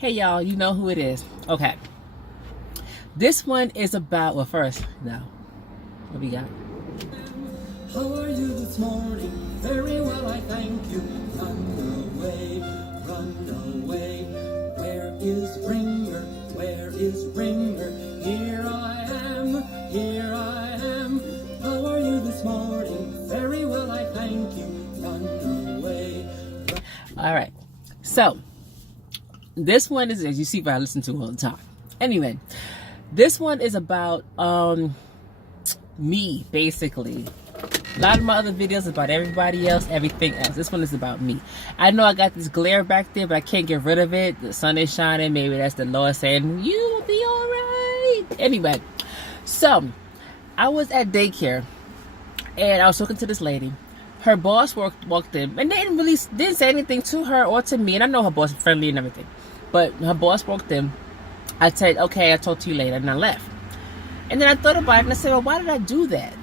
Hey y'all, you know who it is. Okay. This one is about, well first, no. What we got? How are you this morning? Very well, I thank you. Run away, run away. Where is Ringer? Where is Ringer? Here I am, here I am. How are you this morning? Very well, I thank you. Run away. All right. So, this one is, as you see, what I listen to all the time. Anyway, this one is about me, basically. A lot of my other videos about everybody else, everything else. This one is about me. I know I got this glare back there, but I can't get rid of it. The sun is shining. Maybe that's the Lord saying, you will be all right. Anyway, so I was at daycare, and I was talking to this lady. Her boss walked in, and they didn't say anything to her or to me. And I know her boss is friendly and everything, but her boss walked in. I said, okay, I'll talk to you later, and I left. And then I thought about it, and I said, well, why did I do that?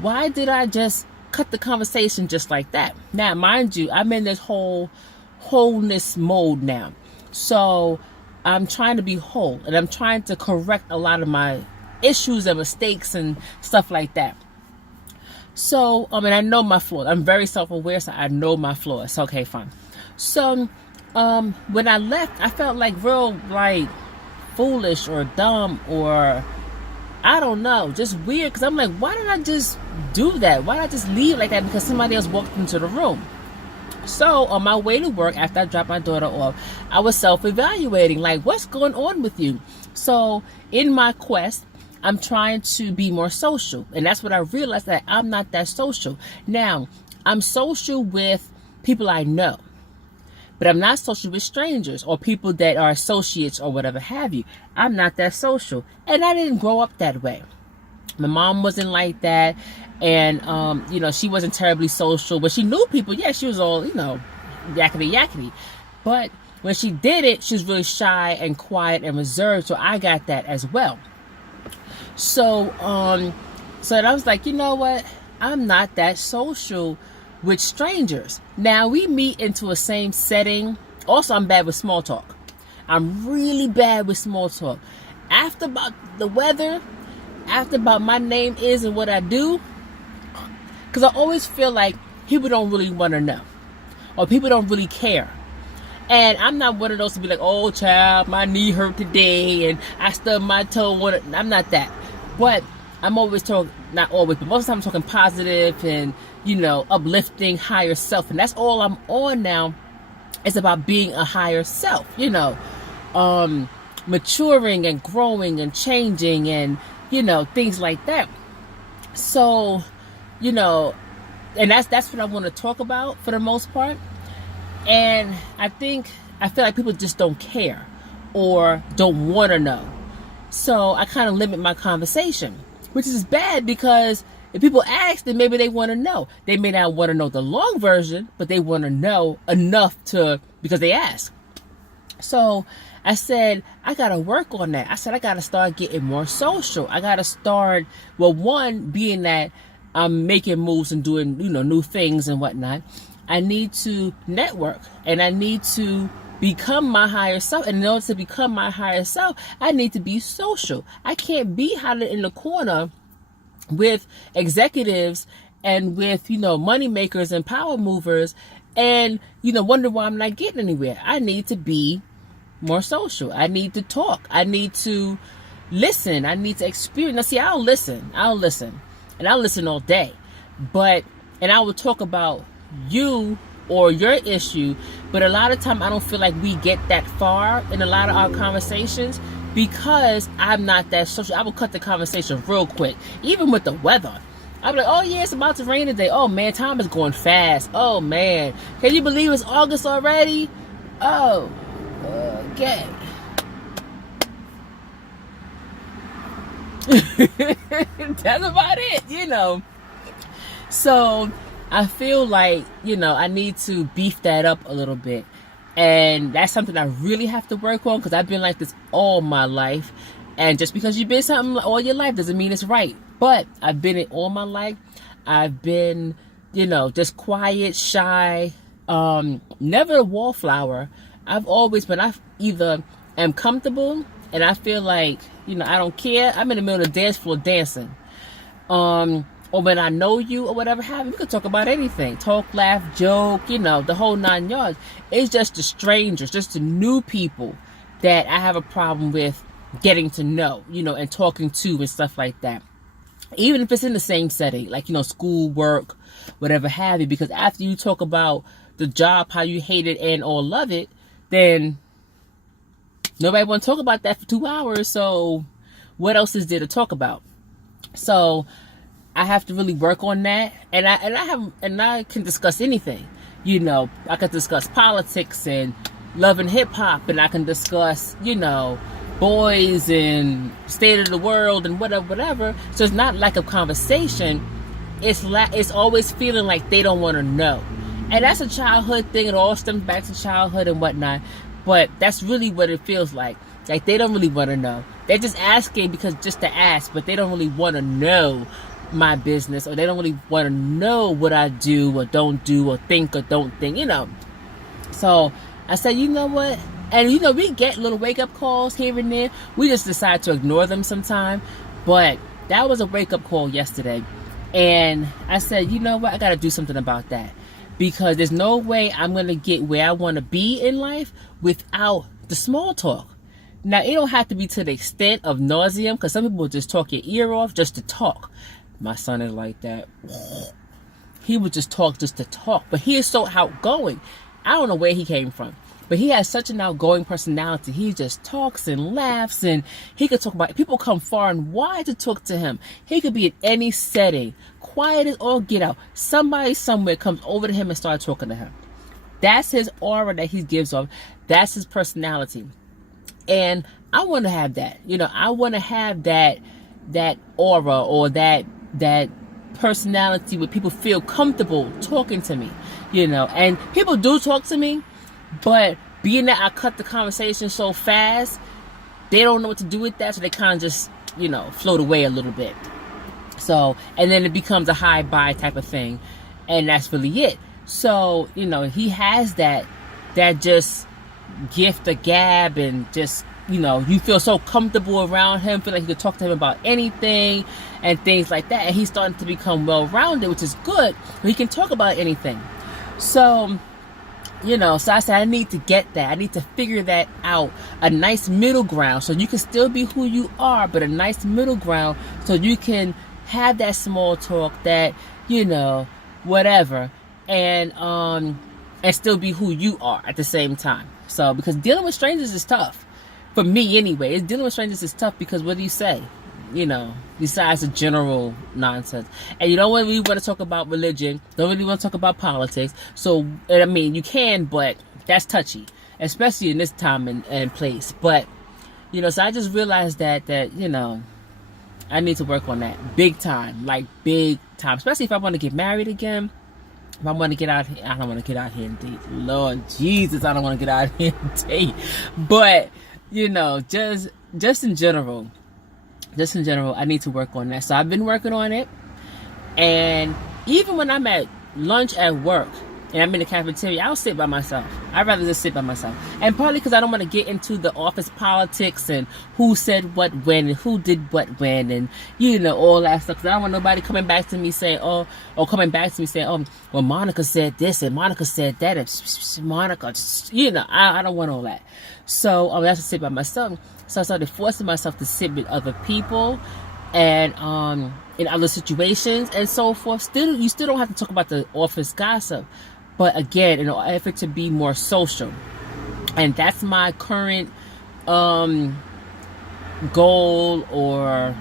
Why did I just cut the conversation just like that? Now, mind you, I'm in this wholeness mode now. So I'm trying to be whole, and I'm trying to correct a lot of my issues and mistakes and stuff like that. So, and I know my flaws. I'm very self-aware, so I know my flaws. Okay, fine. So, when I left, I felt like real, foolish or dumb or I don't know, just weird. Because I'm like, why did I just do that? Why did I just leave like that? Because somebody else walked into the room. So, on my way to work, after I dropped my daughter off, I was self-evaluating, like, what's going on with you? So, in my quest, I'm trying to be more social. And that's what I realized, that I'm not that social. Now, I'm social with people I know, but I'm not social with strangers or people that are associates or whatever have you. I'm not that social. And I didn't grow up that way. My mom wasn't like that. And, she wasn't terribly social. But she knew people. Yeah, she was all, yakety. But when she did it, she was really shy and quiet and reserved. So I got that as well. So I was like, you know what? I'm not that social with strangers. Now, we meet into a same setting. Also, I'm bad with small talk. I'm really bad with small talk. After about the weather, after about my name is and what I do, because I always feel like people don't really want to know, or people don't really care. And I'm not one of those to be like, oh, child, my knee hurt today, and I stubbed my toe. I'm not that. But I'm always talking, not always, but most of the time I'm talking positive and, uplifting, higher self. And that's all I'm on now. It's about being a higher self, maturing and growing and changing and, things like that. So, and that's what I want to talk about for the most part. And I feel like people just don't care or don't want to know. So I kind of limit my conversation, which is bad, because if people ask, then maybe they want to know. They may not want to know the long version, but they want to know enough because they ask. So I said, I got to work on that. I said, I got to start getting more social. I got to start, one, being that I'm making moves and doing, new things and whatnot. I need to network, and I need to become my higher self. And in order to become my higher self, I need to be social. I can't be hiding in the corner with executives and with, money makers and power movers and, wonder why I'm not getting anywhere. I need to be more social. I need to talk. I need to listen. I need to experience. Now, see, I'll listen. And I'll listen all day. And I will talk about you or your issue, but a lot of time I don't feel like we get that far in a lot of our conversations because I'm not that social. I will cut the conversation real quick, even with the weather. I'll be like, oh yeah, it's about to rain today. Oh man, time is going fast. Oh man, can you believe it's August already? Oh, okay. That's about it, So I feel like, I need to beef that up a little bit. And that's something I really have to work on, because I've been like this all my life. And just because you've been something all your life doesn't mean it's right. But I've been it all my life. I've been, just quiet, shy, never a wallflower. I've always been, I either am comfortable and I feel like, I don't care. I'm in the middle of the dance floor dancing. Or when I know you or whatever have you, we could talk about anything. Talk, laugh, joke, the whole 9 yards. It's just the strangers, just the new people that I have a problem with getting to know, and talking to and stuff like that. Even if it's in the same setting, like, school, work, whatever have you, because after you talk about the job, how you hate it and or love it, then nobody want to talk about that for 2 hours. So what else is there to talk about? So I have to really work on that. And I can discuss anything. I could discuss politics and love and hip hop, and I can discuss, boys and state of the world and whatever. So it's not lack of conversation. It's always feeling like they don't want to know. And that's a childhood thing. It all stems back to childhood and whatnot. But that's really what it feels like. Like they don't really want to know. They're just asking because just to ask, but they don't really want to know my business, or they don't really want to know what I do or don't do or think or don't think, So I said, you know what? And we get little wake-up calls here and there. We just decide to ignore them sometime. But that was a wake-up call yesterday. And I said, you know what? I got to do something about that. Because there's no way I'm going to get where I want to be in life without the small talk. Now, it don't have to be to the extent of nauseum, because some people just talk your ear off just to talk. My son is like that. He would just talk just to talk. But he is so outgoing. I don't know where he came from. But he has such an outgoing personality. He just talks and laughs, and he could talk about it. People come far and wide to talk to him. He could be in any setting, quiet as all get out. Somebody somewhere comes over to him and starts talking to him. That's his aura that he gives off. That's his personality. And I want to have that. I want to have that aura or that personality where people feel comfortable talking to me. And people do talk to me. But being that I cut the conversation so fast, they don't know what to do with that. So they kind of just, float away a little bit. So, and then it becomes a high bye type of thing. And that's really it. So, he has that just gift of gab, and just, you feel so comfortable around him, feel like you could talk to him about anything and things like that. And he's starting to become well-rounded, which is good. He can talk about anything. So, so I said, I need to get that. I need to figure that out. A nice middle ground, so you can still be who you are, but a nice middle ground so you can have that small talk, that, whatever, and still be who you are at the same time. So, because dealing with strangers is tough. For me anyway, dealing with strangers is tough, because what do you say? Besides the general nonsense. And you don't really want to talk about religion, don't really want to talk about politics. So, you can, but that's touchy, especially in this time and place. But, so I just realized that, I need to work on that big time, especially if I want to get married again. If I want to get out here, I don't want to get out here and date. Lord Jesus, I don't want to get out here and date. But, just in general, I need to work on that. So I've been working on it. And even when I'm at lunch at work and I'm in the cafeteria, I'll sit by myself. I'd rather just sit by myself. And partly because I don't want to get into the office politics and who said what when and who did what when and, all that stuff. Because I don't want nobody coming back to me saying, well, Monica said this and Monica said that. And Monica, I don't want all that. So I have to sit by myself. So I started forcing myself to sit with other people and in other situations and so forth. You still don't have to talk about the office gossip. But again, in an effort to be more social. And that's my current goal or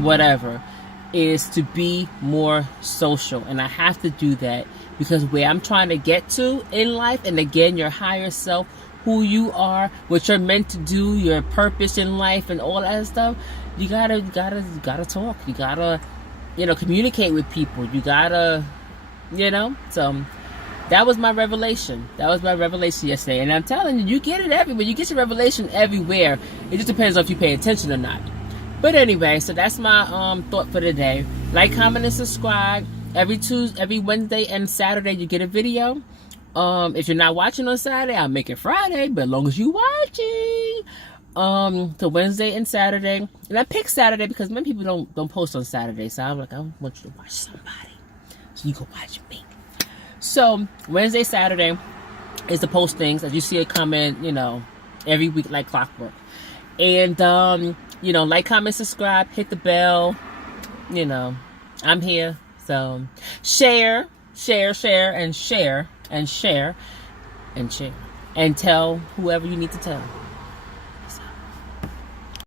whatever, is to be more social. And I have to do that because where I'm trying to get to in life, and again, your higher self, who you are, what you're meant to do, your purpose in life and all that stuff, you gotta talk. You gotta, communicate with people. You gotta, so that was my revelation. That was my revelation yesterday. And I'm telling you, you get it everywhere. You get your revelation everywhere. It just depends on if you pay attention or not. But anyway, so that's my thought for today. Like, comment, and subscribe. Every Wednesday and Saturday you get a video. If you're not watching on Saturday, I'll make it Friday, but as long as you watching. So Wednesday and Saturday. And I picked Saturday because many people don't post on Saturday. So I'm like, I want you to watch somebody. So you can watch me. So Wednesday, Saturday is the postings. As you see it coming, every week like clockwork. And like, comment, subscribe, hit the bell. I'm here. So share, and tell whoever you need to tell.